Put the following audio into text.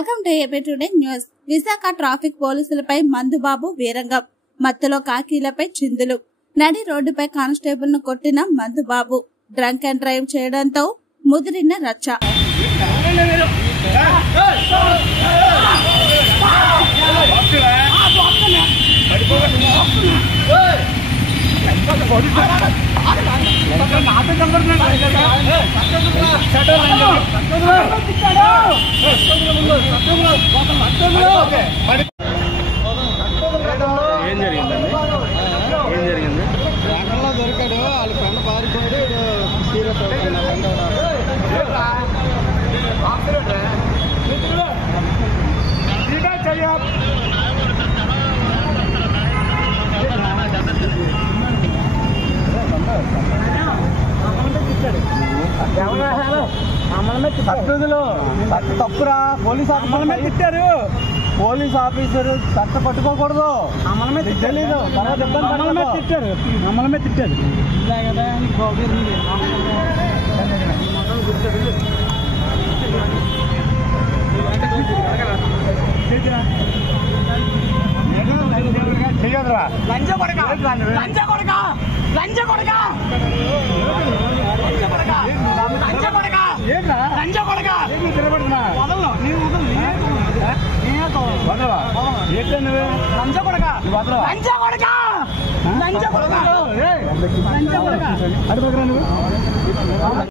Welcome to AP today news. Visakha traffic పోలీసులపై మందుబాబు వీరంగం, మత్తులో కాకీలపై చిందులు. నడి రోడ్డుపై కానిస్టేబుల్ ను కొట్టిన మందుబాబు డ్రంక్ అండ్ డ్రైవ్ చేయడంతో ముదిరిన రచ్చ. ఏం జరిగిందండి? ఎక్కడో దొరికాడు, వాళ్ళ ఫ్రెండ్ పారిపోయాడు. సీరియస్ తప్పురా. పోలీస్ ఆఫీసర్ తిట్టారు. పోలీస్ ఆఫీసర్ చట్ట పట్టుకోకూడదు. తెలీదు తిట్టారు. మమ్మల్ని తిట్టారు కదా. చెయ్యదురా లంచ కొడక, లంచ కొడక, లంచ కొడక, లంచ కొడక, లంచ కొడక. వదలను, నేను లంచ కొడక, లంచ కొడక, లంచ కొడక, లంచ కొడక.